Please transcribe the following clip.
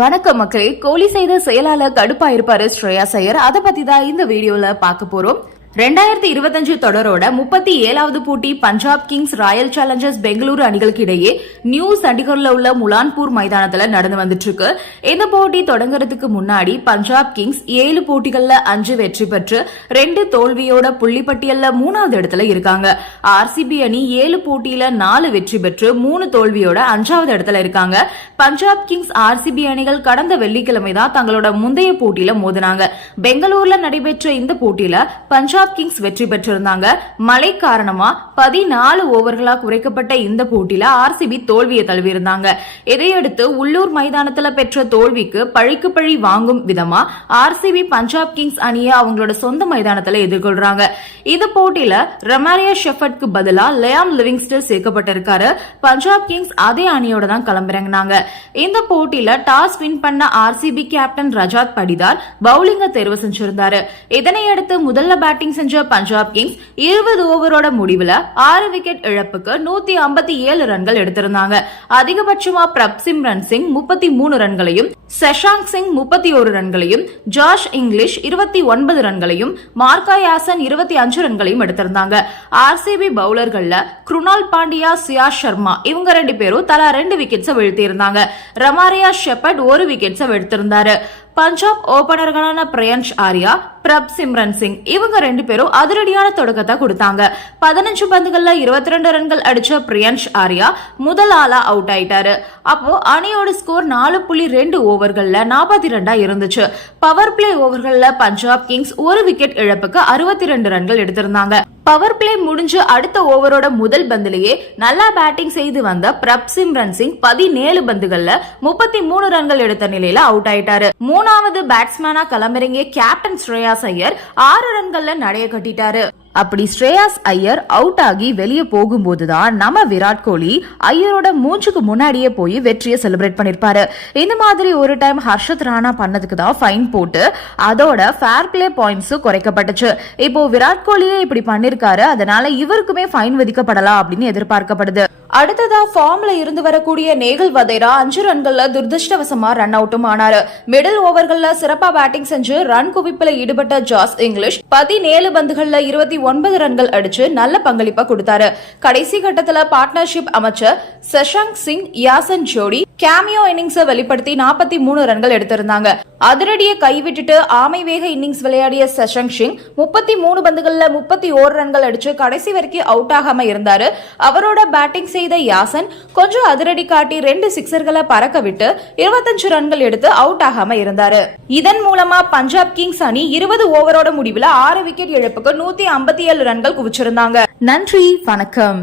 வணக்கம் மக்களே கோலி செய்த செயலாளர் கடுப்பா இருப்பாரு ஸ்ரேயா சையர். அதை பத்தி தான் இந்த வீடியோல பார்க்க போறோம். ரெண்டாயிரத்தி இருபத்தஞ்சு தொடரோட முப்பத்தி ஏழாவது போட்டி Punjab Kings Royal Challengers Bengaluru அணிகளுக்கு இடையே நியூ சண்டிகர்ல உள்ள முலான்பூர் மைதானத்துல நடந்து வந்துட்டு இருக்கு இந்த போட்டி தொடங்குறதுக்கு முன்னாடி பஞ்சாப் கிங்ஸ் ஏழு போட்டிகள்ல அஞ்சு வெற்றி பெற்று ரெண்டு தோல்வியோட புள்ளிப்பட்டியல்ல மூணாவது இடத்துல இருக்காங்க. ஆர்சிபி அணி ஏழு போட்டியில நாலு வெற்றி பெற்று மூணு தோல்வியோட அஞ்சாவது இடத்துல இருக்காங்க. பஞ்சாப் கிங்ஸ் ஆர்சிபி அணிகள் கடந்த வெள்ளிக்கிழமை தான் தங்களோட முந்தைய போட்டியில மோதினாங்க. பெங்களூர்ல நடைபெற்ற இந்த போட்டியில பஞ்சாப் கிங்ஸ் வெற்றி பெற்றிருந்தாங்க. மழை காரணமா பதினாலு ஓவர்களா குறைக்கப்பட்ட இந்த போட்டியில ஆர்சிபி தோல்வியை தழுவியிருந்தாங்க. இதையடுத்து உள்ளூர் மைதானத்துல பெற்ற தோல்விக்கு பழிக்கு பழி வாங்கும் விதமா ஆர்சிபி பஞ்சாப் கிங்ஸ் அணியை அவங்களோட சொந்த மைதானத்துல எதிர்கொள்றாங்க. இந்த போட்டியில ரமாரியா ஷெஃபர்ட்க்கு பதிலா லயாம் லிவிங்ஸ்டர் சேர்க்கப்பட்டிருக்காரு. பஞ்சாப் கிங்ஸ் அதே அணியோட தான் கிளம்பிறங்கினாங்க இந்த போட்டியில டாஸ் வின் பண்ண ஆர்சிபி கேப்டன் ரஜாத் படிதார் பவுலிங்க தேர்வு செஞ்சிருந்தாரு. இதனையடுத்து முதல்ல பேட்டிங் செஞ்ச பஞ்சாப் கிங்ஸ் இருபது ஓவரோட முடிவுல ஆறு விக்கெட் இழப்புக்கு நூத்தி ஐம்பத்தி ஏழு ரன்கள் எடுத்திருந்தாங்க. அதிகபட்சமா பிரப்சிம்ரன் சிங் முப்பத்தி மூணு ரன்களையும் சஷாங்க் சிங் முப்பத்தி ஒரு ரன்களையும் ஜாஷ் இங்கிலீஷ் இருபத்தி ஒன்பது ரன்களையும் மார்க்கா யாசன் இருபத்தி அஞ்சு ரன்களையும் எடுத்திருந்தாங்க. ஆர்சிபி பவுலர்கள்ல குருணால் பாண்டியா சியா சர்மா இவங்க ரெண்டு பேரும் தலா ரெண்டு விக்கெட்ஸை வீழ்த்தியிருந்தாங்க. ரமாரியா ஷெப்பர்ட் ஒரு விக்கெட்ஸை எடுத்திருந்தாரு பஞ்சாப் ஓபனர்களான பிரியன்ஷ் ஆர்யா பிரப் சிம்ரன் சிங் இவங்க ரெண்டு பேரும் அதிரடியான தொடக்கத்தை கொடுத்தாங்க. பதினஞ்சு பந்துகள்ல இருபத்தி ரெண்டு ரன்கள் அடிச்ச பிரியன்ஷ் ஆர்யா முதல் ஆளா அவுட் ஆயிட்டாரு. அப்போ அணியோட ஸ்கோர் நாலு புள்ளி ரெண்டு ஓவர்கள்ல நாற்பத்தி ரெண்டா இருந்துச்சு. பவர் பிளே ஓவர்கள்ல பஞ்சாப் கிங்ஸ் ஒரு விக்கெட் இழப்புக்கு அறுபத்தி ரெண்டு ரன்கள் எடுத்திருந்தாங்க. பவர் பிளே முடிஞ்சு அடுத்த ஓவரோட முதல் பந்திலேயே நல்லா பேட்டிங் செய்து வந்த பிரப் சிம்ரன் சிங் பதினேழு பந்துகள்ல முப்பத்தி மூணு ரன்கள் எடுத்த நிலையில அவுட் ஆயிட்டாரு. மூணாவது பேட்ஸ்மேனா களமிறங்கிய கேப்டன் ஸ்ரேயா ஐயர் ஆறு ரன்கள்ல நடைய கட்டிட்டாரு. அப்படி ஸ்ரேயாஸ் ஐயர் அவுட் ஆகி வெளியே போகும்போது தான் நம்ம விராட் கோலி ஐயரோட மூஞ்சுக்கு முன்னாடியே போய் வெற்றியை செலிப்ரேட் பண்ணிருப்பாரு. இந்த மாதிரி ஒரு டைம் ஹர்ஷத் ராணா பண்ணதுக்கு தான் ஃபைன் போட்டு அதோட ஃபேர் பிளே பாயிண்ட்ஸும் குறைக்கப்பட்டுச்சு. இப்போ விராட் கோலியே இப்படி பண்ணிருக்காரு அதனால இவருக்குமே ஃபைன் விதிக்கப்படலாம் அப்படின்னு எதிர்பார்க்கப்படுது. அடுத்ததா ஃபார்ம்ல இருந்து வரக்கூடிய நேகல் வதைரா அஞ்சு ரன்கள்ல துர்திருஷ்டவசமா ரன் அவுட்டும் ஆனாரு. மிடில் ஓவர்கள்ல சிறப்பா பேட்டிங் செஞ்சு ரன் குவிப்புல ஈடுபட்ட ஜாஸ் இங்கிலீஷ் பதினேழு பந்துகள்ல இருபத்தி ஒன்பது ரன்கள் அடிச்சு நல்ல பங்களிப்பா கொடுத்தாரு. கடைசி கட்டத்துல பார்ட்னர்ஷிப் அமைச்சர் சஷாங்க் சிங் யாசன் ஜோடி கேமியோ இன்னிங்ஸை வெளிப்படுத்தி நாற்பத்தி மூணு ரன்கள் எடுத்திருந்தாங்க. அதிரடியை கைவிட்டுட்டு ஆமை வேக இன்னிங்ஸ் விளையாடிய சஷாங்க் சிங் முப்பத்தி மூணு பந்துகள்ல முப்பத்தி ஓரு ரன்கள் அடிச்சு கடைசி வரைக்கும் அவுட் ஆகாம இருந்தாரு. அவரோட பேட்டிங் செய்த யாசன் கொஞ்சம் அதிரடி காட்டி ரெண்டு சிக்ஸர்களை பறக்க விட்டு இருபத்தஞ்சு ரன்கள் எடுத்து அவுட் ஆகாம இருந்தாரு. இதன் மூலமா பஞ்சாப் கிங்ஸ் அணி இருபது ஓவரோட முடிவுல ஆறு விக்கெட் இழப்புக்கு நூத்தி ஐம்பத்தி ஏழு ரன்கள் குவிச்சிருந்தாங்க. நன்றி வணக்கம்.